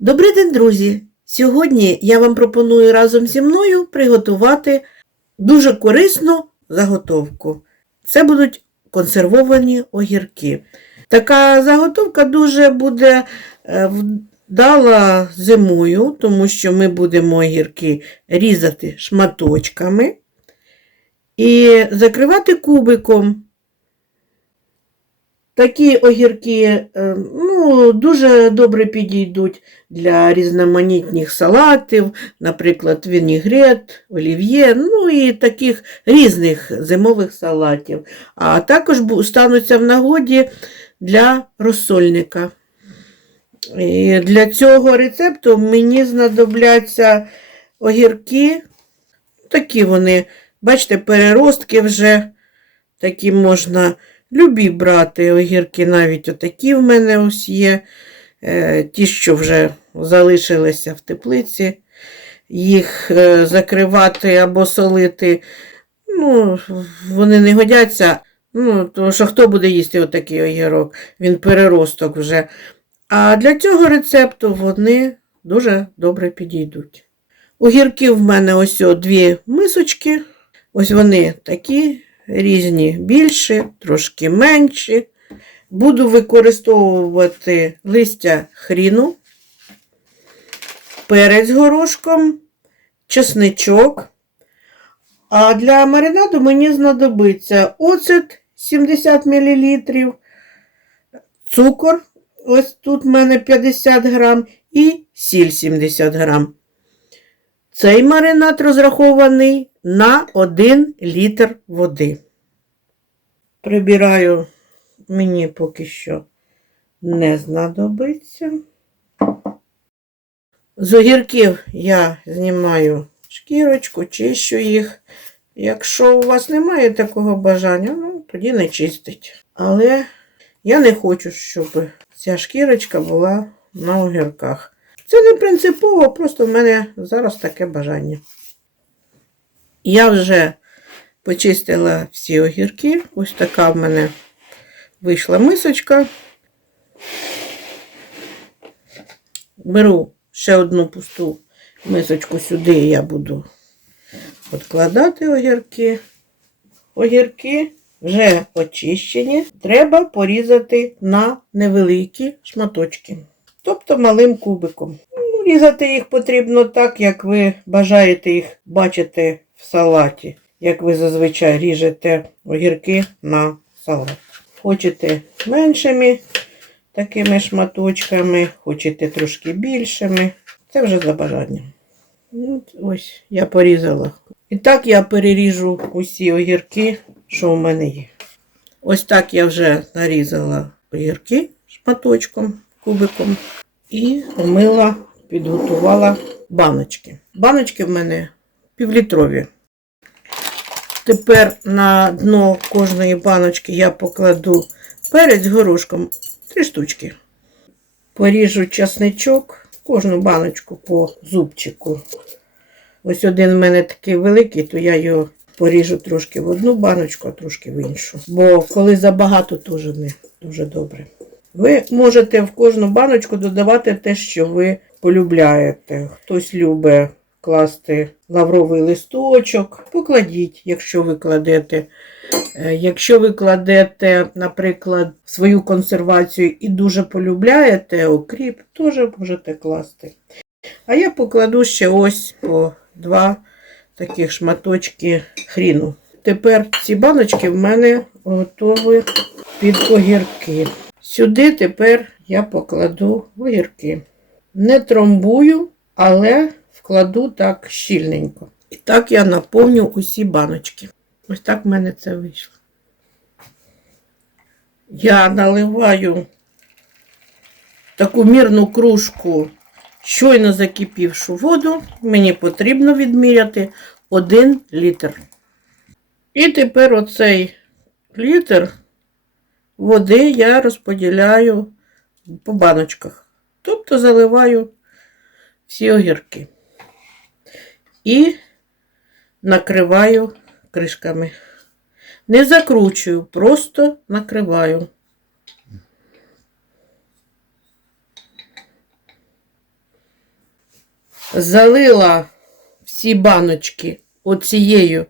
Добрий день, друзі! Сьогодні я вам пропоную разом зі мною приготувати дуже корисну заготовку. Це будуть консервовані огірки. Така заготовка дуже буде е, вдала зимою, тому що ми будемо огірки різати шматочками і закривати кубиком. Такі огірки е, ну, дуже добре підійдуть для різноманітних салатів, наприклад, вінігрет, олів'є, ну і таких різних зимових салатів. А також стануться в нагоді для розсольника. І для цього рецепту мені знадобляться огірки. Такі вони, бачите, переростки вже такі можна. Любі брати огірки, навіть отакі в мене ось є. Е, Ті, що вже залишилися в теплиці, їх е, закривати або солити, ну, вони не годяться. Ну, тому що хто буде їсти отакий огірок? Він переросток вже. А для цього рецепту вони дуже добре підійдуть. Огірки в мене ось дві мисочки. Ось вони такі різні більші, трошки менші. Буду використовувати листя хріну, перець горошком, чесничок. А для маринаду мені знадобиться оцет 70 мл, цукор, ось тут в мене 50 грам, і сіль 70 грам. Цей маринад розрахований на 1 літр води. Прибираю, мені поки що не знадобиться. З огірків я знімаю шкірочку, чищу їх. Якщо у вас немає такого бажання, ну, тоді не чистить. Але я не хочу, щоб ця шкірочка була на огірках. Це не принципово, просто в мене зараз таке бажання. Я вже почистила всі огірки. Ось така в мене вийшла мисочка. Беру ще одну пусту мисочку сюди, і я буду відкладати огірки. Огірки вже очищені. Треба порізати на невеликі шматочки, тобто малим кубиком. Ну, Різати їх потрібно так, як ви бажаєте їх бачити в салаті, як ви зазвичай ріжете огірки на салат. Хочете меншими такими шматочками, хочете трошки більшими. Це вже за бажанням. Ось я порізала. І так я переріжу усі огірки, що у мене є. Ось так я вже нарізала огірки шматочком, кубиком і помила, підготувала баночки. Баночки в мене півлітрові. Тепер на дно кожної баночки я покладу перець горошком три штучки. Поріжу часничок, кожну баночку по зубчику. Ось один в мене такий великий, то я його поріжу трошки в одну баночку, а трошки в іншу. Бо коли забагато, теж не дуже добре. Ви можете в кожну баночку додавати те, що ви полюбляєте. Хтось любить класти лавровий листочок. Покладіть, якщо ви кладете. Е, Якщо ви кладете, наприклад, свою консервацію і дуже полюбляєте окріп, теж можете класти. А я покладу ще ось по два таких шматочки хріну. Тепер ці баночки в мене готові під огірки. Сюди тепер я покладу огірки. Не тромбую, але вкладу так щільненько. І так я наповню усі баночки. Ось так в мене це вийшло. Я наливаю таку мірну кружку щойно закипівшу воду. Мені потрібно відміряти 1 літр. І тепер оцей літр води я розподіляю по баночках. Тобто заливаю всі огірки. І накриваю кришками. Не закручую, просто накриваю. залила всі баночки оцією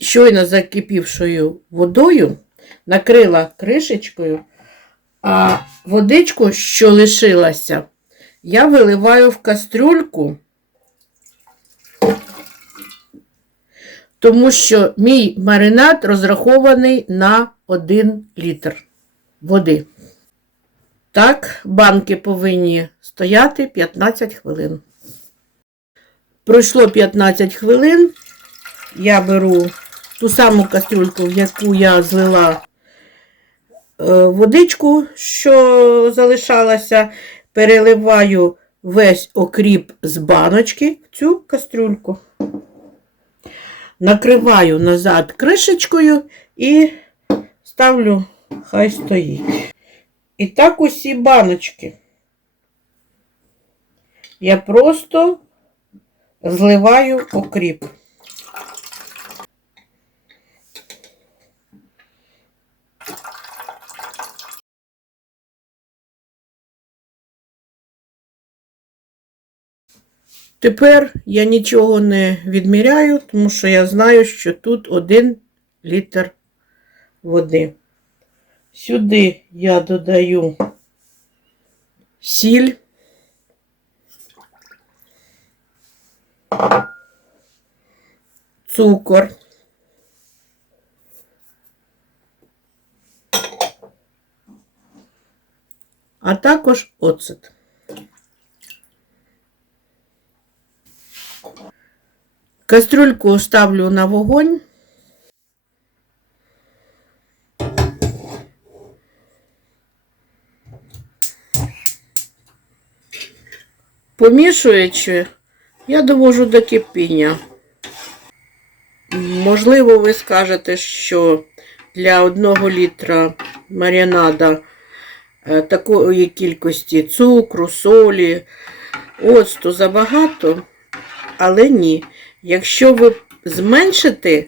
щойно закипівшою водою, накрила кришечкою, а водичку, що лишилася, я виливаю в кастрюльку, тому що мій маринад розрахований на 1 літр води. Так, банки повинні стояти 15 хвилин. Пройшло 15 хвилин. Я беру ту саму кастрюльку, в яку я злила е, водичку, що залишалася, переливаю весь окріп з баночки в цю кастрюльку. Накриваю назад кришечкою і ставлю, хай стоїть. І так усі баночки. Я просто зливаю окріп. Тепер я нічого не відміряю, тому що я знаю, що тут один літр води. Сюди я додаю сіль. Цукор. А також оцет. Кастрюльку ставлю на вогонь. Помішуючи, я довожу до кипіння. Можливо, ви скажете, що для одного літра маринада е, такої кількості цукру, солі, оцту забагато, але ні. Якщо ви зменшите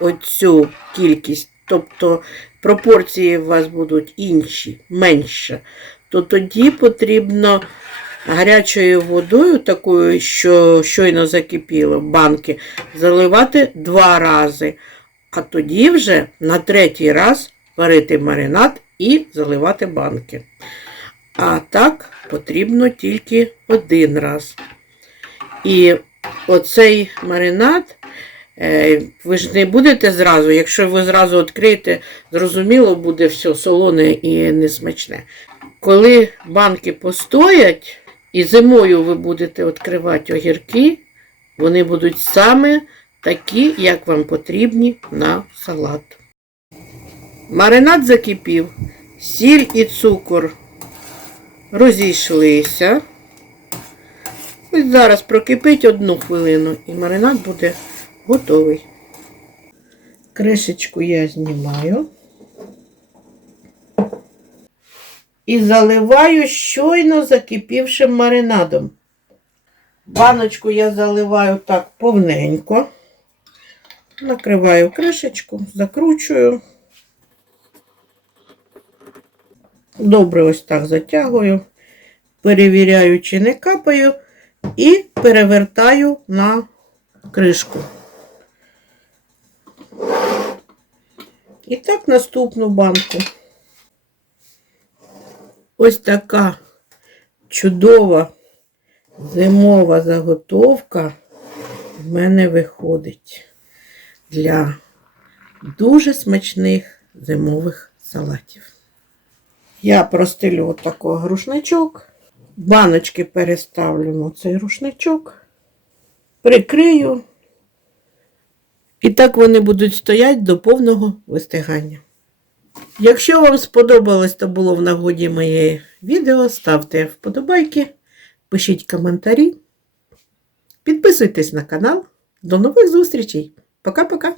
оцю кількість, тобто пропорції у вас будуть інші, менше, то тоді потрібно гарячою водою, такою, що щойно закипіло в банки, заливати два рази. А тоді вже на третій раз варити маринад і заливати банки. А так потрібно тільки один раз. І оцей маринад, е, ви ж не будете зразу, якщо ви зразу відкриєте, зрозуміло, буде все солоне і несмачне. Коли банки постоять, і зимою ви будете відкривати огірки, вони будуть саме такі, як вам потрібні на салат. Маринад закипів, сіль і цукор розійшлися. Ось зараз прокипить одну хвилину і маринад буде готовий. Кришечку я знімаю. І заливаю щойно закипівшим маринадом. Баночку я заливаю так повненько. Накриваю кришечку, закручую. Добре ось так затягую, перевіряю, чи не капаю, і перевертаю на кришку. І так наступну банку. Ось така чудова зимова заготовка в мене виходить для дуже смачних зимових салатів. Я простелю отако грушничок, баночки переставлю цей рушничок, прикрию, і так вони будуть стояти до повного вистигання. Якщо вам сподобалось та було в нагоді моє відео, ставте вподобайки, пишіть коментарі, підписуйтесь на канал. До нових зустрічей. Пока-пока!